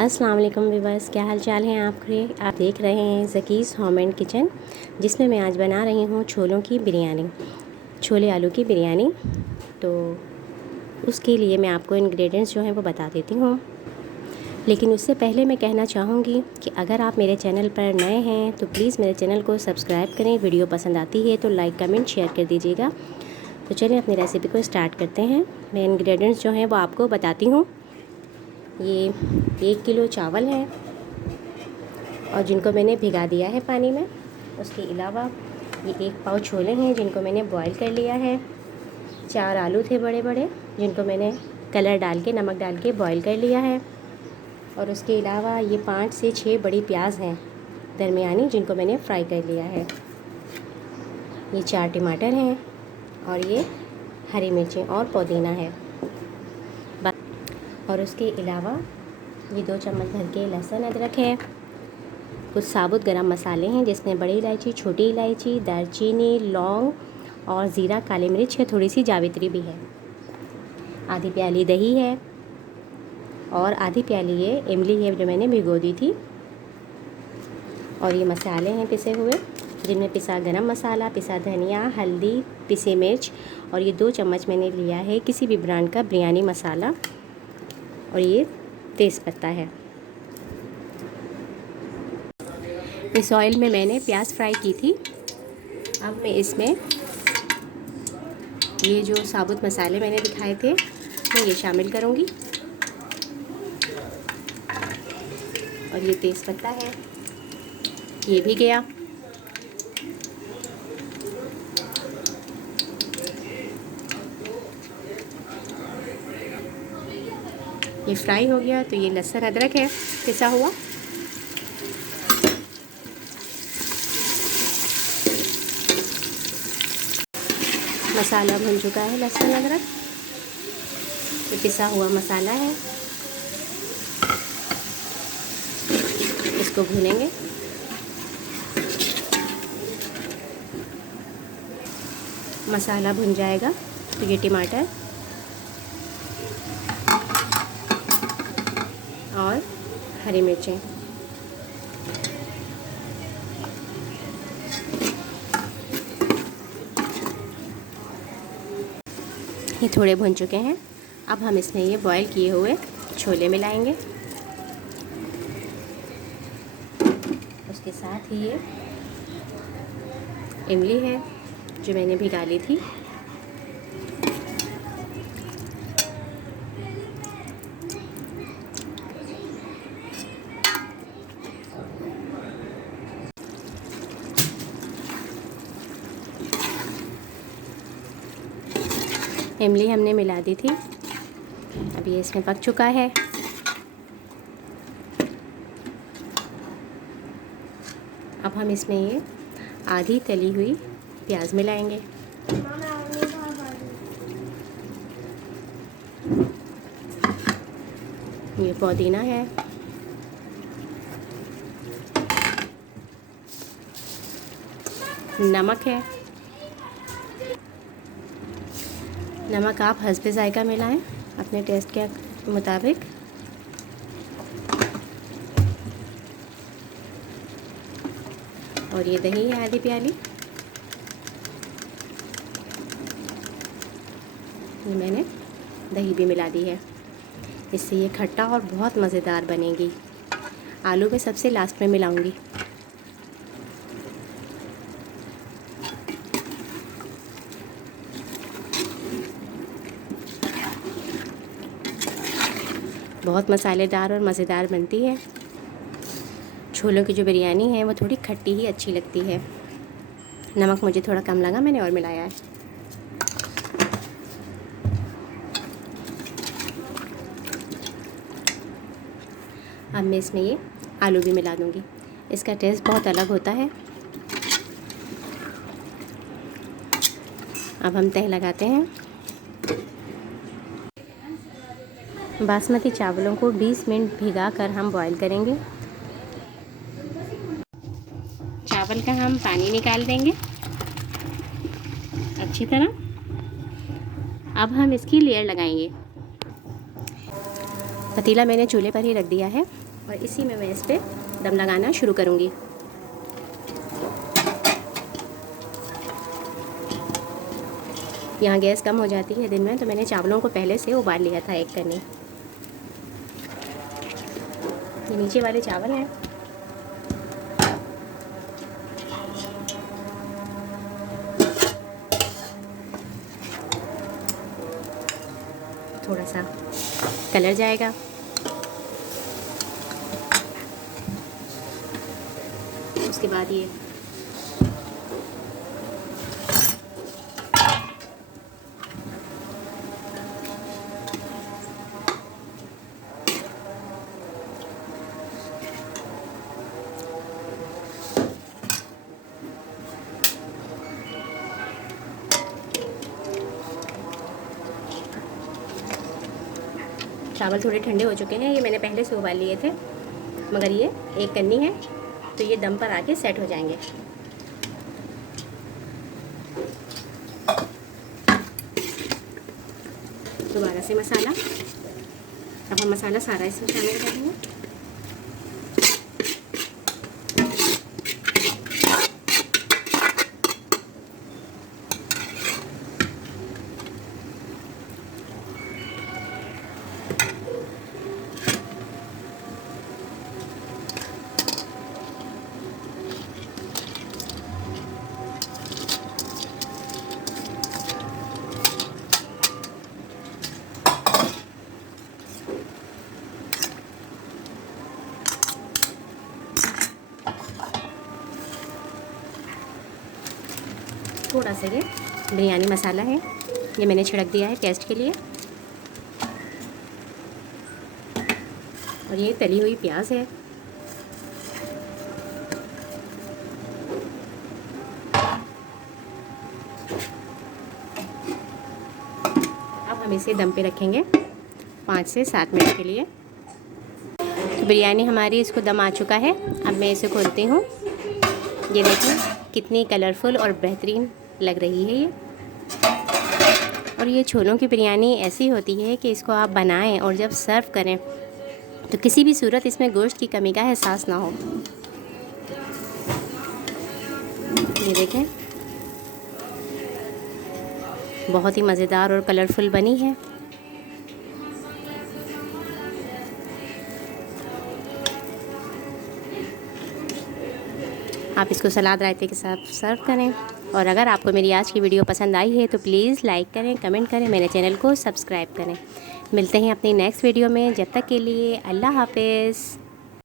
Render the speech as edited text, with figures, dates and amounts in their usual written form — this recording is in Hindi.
अस्सलाम वालेकुम व्यूअर्स, क्या हाल चाल हैं आपके। आप देख रहे हैं ज़कीज़ होम एंड किचन, जिसमें मैं आज बना रही हूँ छोलों की बिरयानी, छोले आलू की बिरयानी। तो उसके लिए मैं आपको इंग्रेडिएंट्स जो हैं वो बता देती हूँ। लेकिन उससे पहले मैं कहना चाहूँगी कि अगर आप मेरे चैनल पर नए हैं तो प्लीज़ मेरे चैनल को सब्सक्राइब करें। वीडियो पसंद आती है तो लाइक कमेंट शेयर कर दीजिएगा। तो चलिए अपनी रेसिपी को स्टार्ट करते हैं। मैं इंग्रेडिएंट्स जो हैं वो आपको बताती हूँ। ये 1 किलो चावल है और जिनको मैंने भिगा दिया है पानी में। उसके अलावा ये 1 पाव छोले हैं जिनको मैंने बॉईल कर लिया है। 4 आलू थे बड़े बड़े जिनको मैंने कलर डाल के, नमक डाल के बॉईल कर लिया है। और उसके अलावा ये 5 से 6 बड़ी प्याज हैं दरमियानी, जिनको मैंने फ्राई कर लिया है। ये 4 टमाटर हैं और ये हरी मिर्चें और पुदीना है। और उसके अलावा ये 2 चम्मच भर के लहसुन अदरक है। कुछ साबुत गरम मसाले हैं जिसमें बड़ी इलायची, छोटी इलायची, दालचीनी, लौंग और ज़ीरा, काली मिर्च है, थोड़ी सी जावित्री भी है। आधी प्याली दही है और आधी प्याली ये इमली है जो मैंने भिगो दी थी। और ये मसाले हैं पिसे हुए, जिनमें पिसा गरम मसाला, पिसा धनिया, हल्दी, पिसी मिर्च और ये 2 चम्मच मैंने लिया है किसी भी ब्रांड का बिरयानी मसाला। और ये तेज़पत्ता है। इस ऑयल में मैंने प्याज फ्राई की थी। अब मैं इसमें ये जो साबुत मसाले मैंने दिखाए थे मैं ये शामिल करूँगी। और ये तेज़पत्ता है, ये भी गया। ये फ्राई हो गया तो ये लहसुन अदरक है पिसा हुआ। मसाला भुन चुका है, लहसुन अदरक, ये पिसा हुआ मसाला है। इसको भूनेंगे। मसाला भुन जाएगा तो ये टमाटर और हरी मिर्चें, ये थोड़े भुन चुके हैं। अब हम इसमें ये बॉईल किए हुए छोले मिलाएंगे। उसके साथ ही ये इमली है जो मैंने भिगा ली थी। इमली हमने मिला दी थी। अब ये इसमें पक चुका है। अब हम इसमें ये आधी तली हुई प्याज मिलाएंगे। ये पुदीना है, नमक है। नमक आप हस्बे जायका मिलाएं अपने टेस्ट के मुताबिक। और ये दही है आधी प्याली, ये मैंने दही भी मिला दी है। इससे ये खट्टा और बहुत मज़ेदार बनेगी। आलू मैं सबसे लास्ट में मिलाऊंगी। बहुत मसालेदार और मज़ेदार बनती है। छोलों की जो बिरयानी है वो थोड़ी खट्टी ही अच्छी लगती है। नमक मुझे थोड़ा कम लगा, मैंने और मिलाया है। अब मैं इसमें ये आलू भी मिला दूँगी। इसका टेस्ट बहुत अलग होता है। अब हम तह लगाते हैं। बासमती चावलों को 20 मिनट भिगाकर हम बॉईल करेंगे। चावल का हम पानी निकाल देंगे अच्छी तरह। अब हम इसकी लेयर लगाएंगे। पतीला मैंने चूल्हे पर ही रख दिया है और इसी में मैं इस पर दम लगाना शुरू करूँगी। यहाँ गैस कम हो जाती है दिन में, तो मैंने चावलों को पहले से उबाल लिया था एक करनी। ये नीचे वाले चावल हैं। थोड़ा सा कलर जाएगा। उसके बाद ये चावल थोड़े ठंडे हो चुके हैं। ये मैंने पहले से उबाल लिए थे, मगर ये एक करनी है तो ये दम पर आके सेट हो जाएंगे। दोबारा से मसाला। अब हम मसाला सारा इसमें शामिल कर देंगे। थोड़ा सा ये बिरयानी मसाला है, ये मैंने छिड़क दिया है टेस्ट के लिए। और ये तली हुई प्याज है। अब हम इसे दम पे रखेंगे 5 से 7 मिनट के लिए। तो बिरयानी हमारी इसको दम आ चुका है। अब मैं इसे खोलती हूँ। ये देखिए कितनी कलरफुल और बेहतरीन लग रही है ये। और ये छोलों की बिरयानी ऐसी होती है कि इसको आप बनाएं और जब सर्व करें तो किसी भी सूरत इसमें गोश्त की कमी का एहसास ना हो। ये देखें बहुत ही मज़ेदार और कलरफुल बनी है। आप इसको सलाद रायते के साथ सर्व करें। और अगर आपको मेरी आज की वीडियो पसंद आई है तो प्लीज़ लाइक करें, कमेंट करें, मेरे चैनल को सब्सक्राइब करें। मिलते हैं अपनी नेक्स्ट वीडियो में। जब तक के लिए अल्लाह हाफ़िज़।